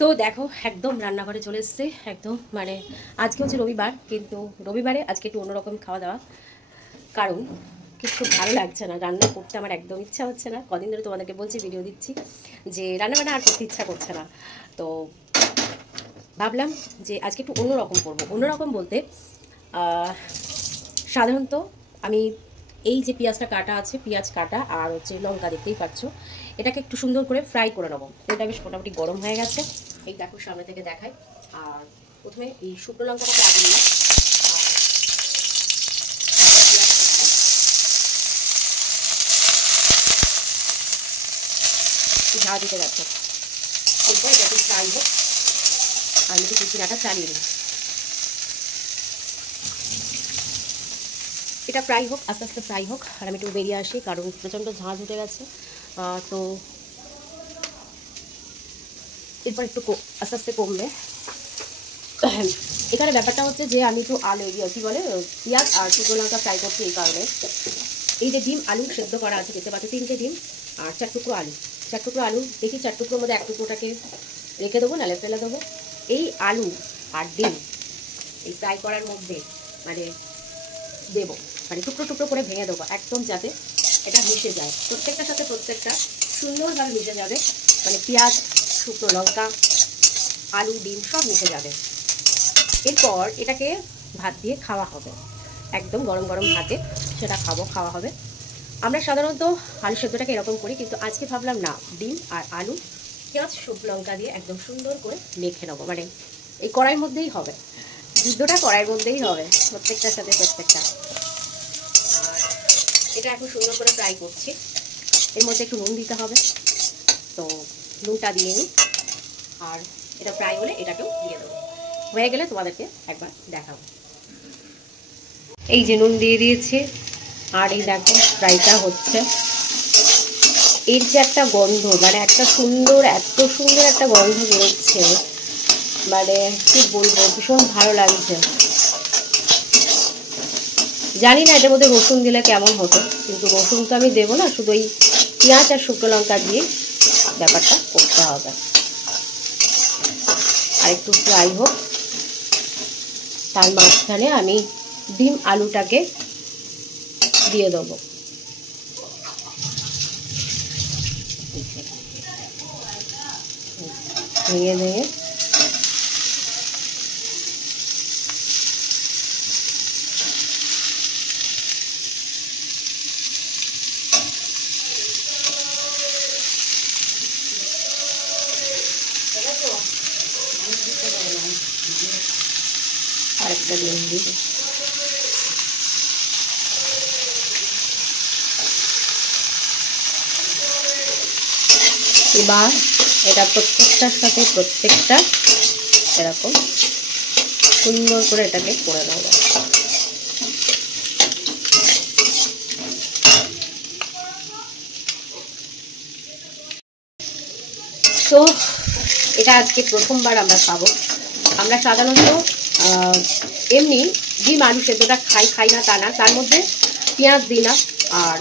তো দেখো একদম রান্নাঘরে চলে এসছে একদম মানে আজকে হচ্ছে রবিবার, কিন্তু রবিবারে আজকে একটু অন্যরকম খাওয়া দাওয়া। কারণ কিছু ভালো লাগছে না, রান্না করতে আমার একদম ইচ্ছা হচ্ছে না। কদিন ধরে তোমাদেরকে বলছি, ভিডিও দিচ্ছি যে রান্নাবান্না আর করতে ইচ্ছা করছে না। তো ভাবলাম যে আজকে একটু অন্যরকম করবো। অন্যরকম বলতে সাধারণত আমি এই যে পেঁয়াজটা কাটা আছে, পেঁয়াজ কাটা আর হচ্ছে লঙ্কা দেখতেই পাচ্ছ, এটাকে একটু সুন্দর করে ফ্রাই করে নেবো। এটা বেশ মোটামুটি গরম হয়ে গেছে, এই দেখো সামনে থেকে দেখাই। আর প্রথমে এই শুকনো লঙ্কাটাকে আগে নিলাম, আর ঝাল দিতে যাচ্ছে। এরপর এটা একটু ফ্রাই হোক, আমি একটু কুচিনাটা চালিয়ে নিই। এটা ফ্রাই হোক, আস্তে আস্তে ফ্রাই হোক, আর আমি একটু বেরিয়ে আসি কারণ প্রচণ্ড ঝাঁঝ উঠে গেছে। তো এরপর একটু আস্তে আস্তে কমবে। এখানে ব্যাপারটা হচ্ছে যে আমি একটু আলু কী বলে পেঁয়াজ আর শুকনো লঙ্কা ফ্রাই করছি, এই কারণে এই যে ডিম আলু সেদ্ধ করা আছে দেখতে পাচ্ছি, 3টে ডিম আর 4 টুকরো আলু। 4 টুকরো আলু, দেখি 4 টুকরোর মধ্যে 1 টুকরোটাকে রেখে দেবো, নাহলে ফেলে দেবো। এই আলু আর ডিম এই ফ্রাই করার মধ্যে মানে দেবো, মানে টুকরো টুকরো করে ভেঙে দেবো একদম, যাতে এটা মিশে যায় প্রত্যেকটার সাথে, প্রত্যেকটা সুন্দরভাবে মিশে যাবে। মানে পেঁয়াজ, শুকনো লঙ্কা, আলু, ডিম সব মিশে যাবে। এরপর এটাকে ভাত দিয়ে খাওয়া হবে, একদম গরম গরম ভাতে সেটা খাওয়া হবে। আমরা সাধারণত আলু সেদ্ধটাকে এরকম করি, কিন্তু আজকে ভাবলাম না, ডিম আর আলু, পেঁয়াজ, শুকনো লঙ্কা দিয়ে একদম সুন্দর করে মেখে নেবো। মানে এই কড়াইয়ের মধ্যেই হবে, যুদ্ধটা কড়াইয়ের মধ্যেই হবে, প্রত্যেকটার সাথে প্রত্যেকটা। আর এটা এখন সুন্দর করে ফ্রাই করছি, এর মধ্যে একটু নুন দিতে হবে, তো নুনটা দিয়ে নিই। আর এটা ফ্রাই হলে এটাকেও দিয়ে দেবো, হয়ে গেলে তোমাদেরকে একবার দেখাবো। এই যে নুন দিয়ে দিয়েছি, আর এই দেখো ফ্রাইটা হচ্ছে। এর যে একটা গন্ধ, মানে একটা সুন্দর, এত সুন্দর একটা গন্ধ বেরোচ্ছে, মানে কি বলবো, ভীষণ ভালো লাগছে। জানি না এটার মধ্যে রসুন দিলে কেমন হতো, কিন্তু রসুন তো আমি দেবো না, শুধু এই পেঁয়াজ আর শুকনো লঙ্কা দিয়ে ব্যাপারটা করতে হবে। আর একটু ফ্রাই হোক, তার মাঝখানে আমি ডিম আলুটাকে দিয়ে দেবো। ভেঙে ভেঙে আরেকটা ডিম দিব। এবার এটা প্রত্যেকটার সাথে প্রত্যেকটা এরকম সুন্দর করে এটাকে করে নেব। তো এটা আজকে প্রথমবার আমরা খাবো। আমরা সাধারণত এমনি ডিম আলু সেদ্ধটা খাই না তা না, তার মধ্যে পেঁয়াজ দিই না আর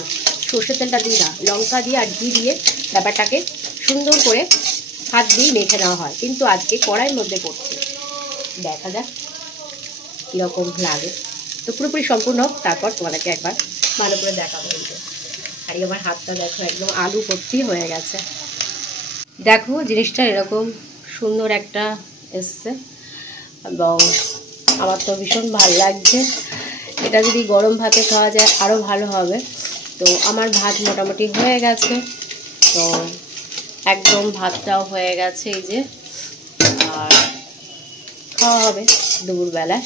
সর্ষের তেলটা দিই না, লঙ্কা দিয়ে আর ঘি দিয়ে ব্যাপারটাকে সুন্দর করে হাত দিয়ে মেখে নেওয়া হয়, কিন্তু আজকে কড়াইয়ের মধ্যে করছি। দেখা যাক কীরকম লাগে। তো পুরোপুরি সম্পূর্ণ তারপর তোমাদেরকে একবার ভালো করে দেখাবো। আর আমার হাতটা দেখো একদম আলু ভর্তি হয়ে গেছে। দেখো জিনিসটা এরকম সুন্দর একটা এসছে, এবং আমার তো ভীষণ ভালো লাগছে। এটা যদি গরম ভাতে খাওয়া যায় আরও ভালো হবে। তো আমার ভাত মোটামুটি হয়ে গেছে, তো একদম ভাতটাও হয়ে গেছে এই যে, আর খাওয়া হবে দুপুরবেলায়।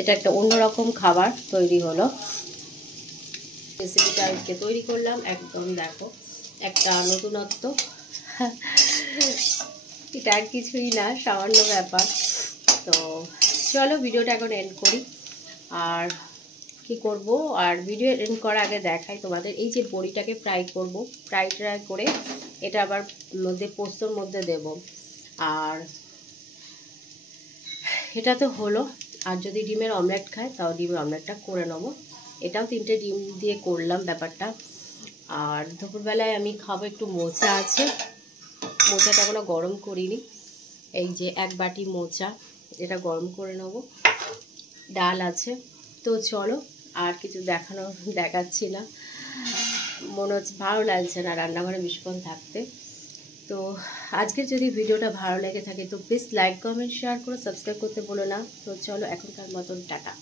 এটা একটা অন্যরকম খাবার তৈরি হলো। রেসিপিটা আজকে তৈরি করলাম, একদম দেখো একটা নতুনত্ব। এটা আর কিছুই না, সামান্য ব্যাপার। তো চলো ভিডিওটা এখন এন্ড করি। আর কি করব, আর ভিডিও এন্ড করার আগে দেখাই তোমাদের, এই যে বড়িটাকে ফ্রাই করব, ফ্রাই করে এটা আবার মধ্যে পোস্তর মধ্যে দেব। আর এটা তো হলো, আর যদি ডিমের অমলেট খায় তাও ডিমের অমলেটটা করে নেব। এটাও 3টে ডিম দিয়ে করলাম ব্যাপারটা। আর দুপুরবেলায় আমি খাবো একটু মোচা আছে, মোচাটা এখনো গরম করিনি। এই যে 1 বাটি মোচা, এটা গরম করে নেব। ডাল আছে। তো চলো, আর কিছু দেখাচ্ছি না, মনে হচ্ছে ভালো লাগছে না রান্নাঘরে বেশিক্ষণ থাকতে। তো আজকের যদি ভিডিওটা ভালো লেগে থাকে তো প্লিজ লাইক, কমেন্ট, শেয়ার করো, সাবস্ক্রাইব করতে ভুলো না। তো চলো, এখনকার মতন টাটা।